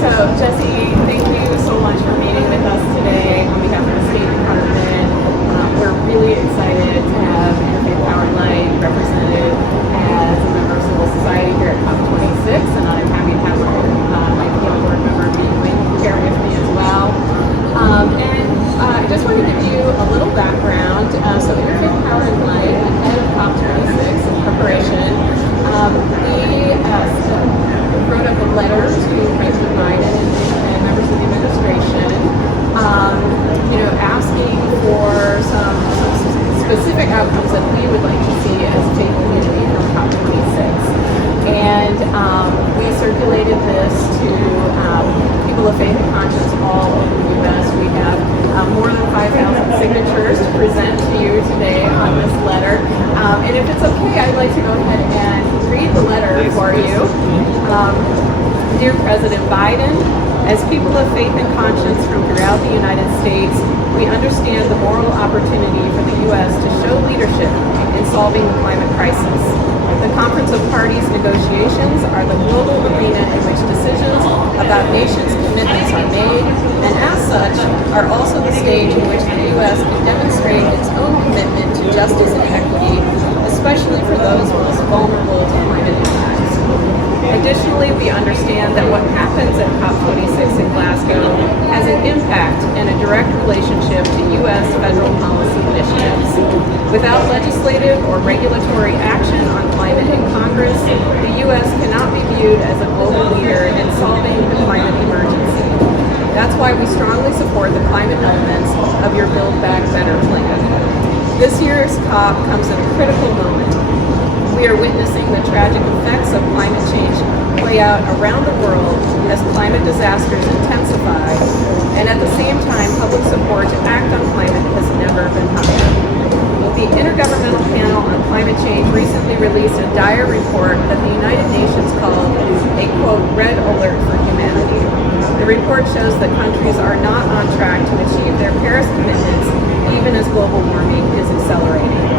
So, Jesse, thank you so much for meeting with us today on behalf of the State Department. We're really excited to have Interfaith Power and Light represented as a member of civil society here at COP26, and I'm happy to have my PL board member being here with me as well. I just want to give you a little background. So Interfaith Power and Light, ahead of COP26 in preparation, we wrote up a letter to President Biden and members of the administration, asking for some specific outcomes that we would like to see as a faith community from COP26. And we circulated this to people of faith and conscience all over the U.S. We have more than 5,000 signatures to present to you today on this letter. And if it's okay, I'd like to go ahead and read the letter for you. Dear President Biden, as people of faith and conscience from throughout the United States, we understand the moral opportunity for the U.S. to show leadership in solving the climate crisis. The Conference of Parties negotiations are the global arena in which decisions about nations' commitments are made, and as such, are also the stage in which the U.S. can demonstrate its own commitment to justice and equity, especially for those most vulnerable to climate impacts. Additionally, we understand that what happens at COP26 in Glasgow has an impact and a direct relationship to U.S. federal policy initiatives. Without legislative or regulatory action on climate in Congress, the U.S. cannot be viewed as a global leader in solving the climate emergency. That's why we strongly support the climate elements of your Build Back Better plan. This year's COP comes at a critical moment. We are witnessing the tragic effects of climate change play out around the world as climate disasters intensify, and at the same time, public support to act on climate has never been higher. The Intergovernmental Panel on Climate Change recently released a dire report that the United Nations called a, quote, red alert for humanity. The report shows that countries are not on track to achieve their Paris commitments, even as global warming is accelerating.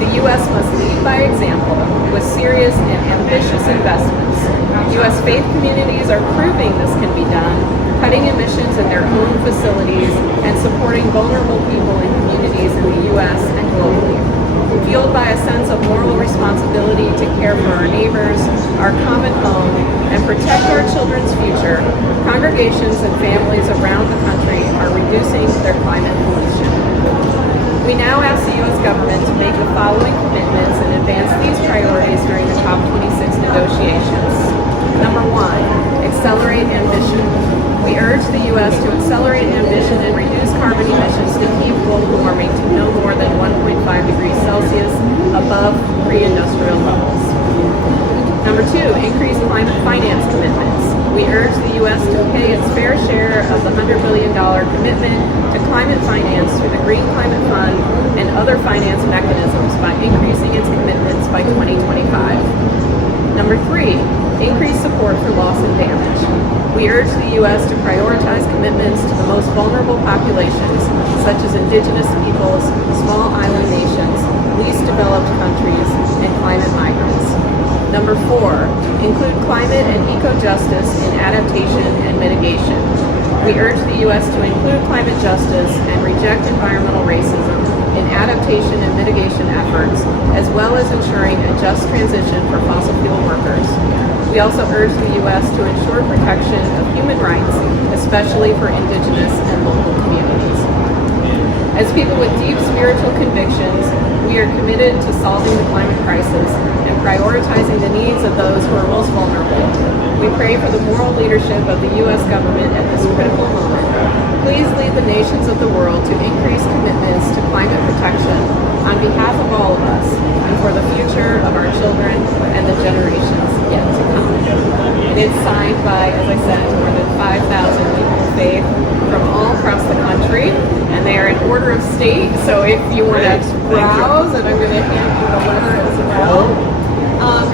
The U.S. must lead by example with serious and ambitious investments. U.S. faith communities are proving this can be done, cutting emissions in their own facilities and supporting vulnerable people and communities in the U.S. and globally. Fueled by a sense of moral responsibility to care for our neighbors, our common home, and protect our children's future, congregations and families around the country are reducing their climate pollution. We now ask the U.S. government to make the following commitments and advance these priorities during the COP26 negotiations. Number one, accelerate ambition. We urge the U.S. to accelerate ambition and reduce carbon emissions to keep global warming to no more than 1.5 degrees Celsius above pre-industrial levels. Number two, increase climate finance commitments. We urge the U.S. to pay its fair share of the $100 billion commitment to climate finance through the Green Climate Fund and other finance mechanisms by increasing its commitments by 2025. Number three, increase support for loss and damage. We urge the U.S. to prioritize commitments to the most vulnerable populations, such as indigenous peoples, small island nations, least developed countries, and climate migrants. Number four, include climate and eco-justice in adaptation and mitigation. We urge the U.S. to include climate justice and reject environmental racism in adaptation and mitigation efforts, as well as ensuring a just transition for fossil fuel workers. We also urge the U.S. to ensure protection of human rights, especially for indigenous and local communities. As people with deep spiritual convictions, we are committed to solving the climate crisis and prioritizing the needs of those who are most vulnerable. We pray for the moral leadership of the U.S. government at this critical moment. Please lead the nations of the world to increase commitments to climate protection on behalf of all of us and for the future of our children and the generations yet to come. It is signed by, as I said, more than 5,000 people of faith from all across the country, and they are in order of state, so if you want to browse, and I'm going to hand you the letter as well.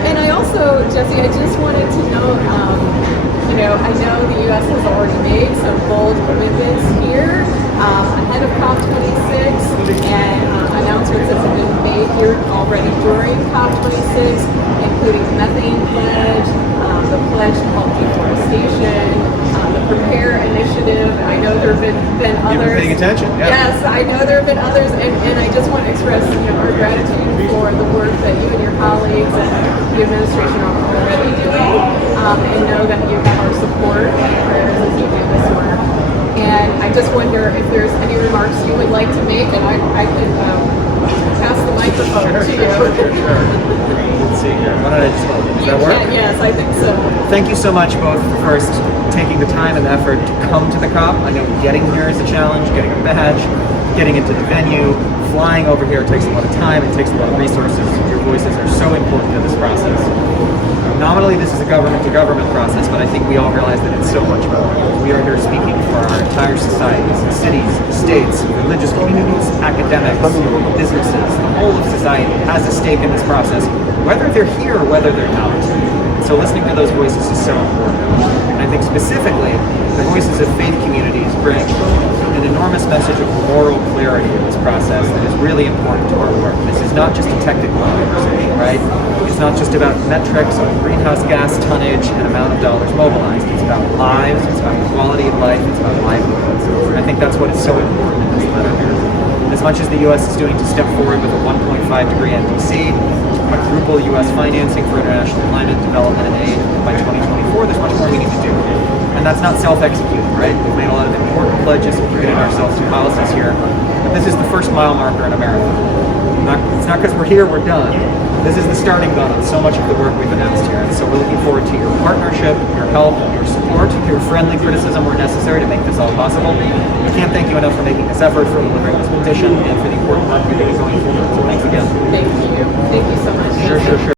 And I also, Jesse, I just wanted to note, I know the U.S. has already made some bold commitments here ahead of COP26, and announcements that have been made here already during COP26, including the methane pledge, the pledge to halt deforestation, You've been others. paying attention, yeah. Yes, I know there have been others, and I just want to express our gratitude for the work that you and your colleagues and the administration are already doing, and know that you have our support and prayers as you do this work. And I just wonder if there's any remarks you would like to make, and I can pass the microphone to you. Sure. Let's see here. Why don't I just hold it? Does that work? Yes, I think so. Thank you so much both for first taking the time and the effort to come to the COP. I know getting here is a challenge, getting a badge, getting into the venue, flying over here takes a lot of time, it takes a lot of resources. Your voices are so important to this process. Nominally, this is a government-to-government process, but I think we all realize that it's so much more. We are here speaking for our entire societies, cities, states, religious communities, academics, businesses. The whole of society has a stake in this process, whether they're here or whether they're not. So listening to those voices is so important. And I think specifically, the voices of faith communities bring an enormous message of moral clarity in this process that is really important to our work. This is not just a technical conversation, right? It's not just about metrics on greenhouse gas tonnage and amount of dollars mobilized. It's about lives, it's about quality of life, it's about livelihoods. And I think that's what is so important in this letter here. As much as the U.S. is doing to step forward with a 1.5-degree NDC, quadruple U.S. financing for international climate development and aid by 2024, there's much more we need to do. And that's not self-executing, right? We've made a lot of important pledges, we're committing ourselves to policies here, but this is the first mile marker in a marathon. It's not because we're here, we're done. This is the starting gun on so much of the work we've announced here. And so we're looking forward to your partnership, your help, your support, your friendly criticism where necessary to make this all possible. We can't thank you enough for making this effort, for delivering this petition, and for the important work you're doing going forward. So thanks again. Thank you. Thank you so much. Sure.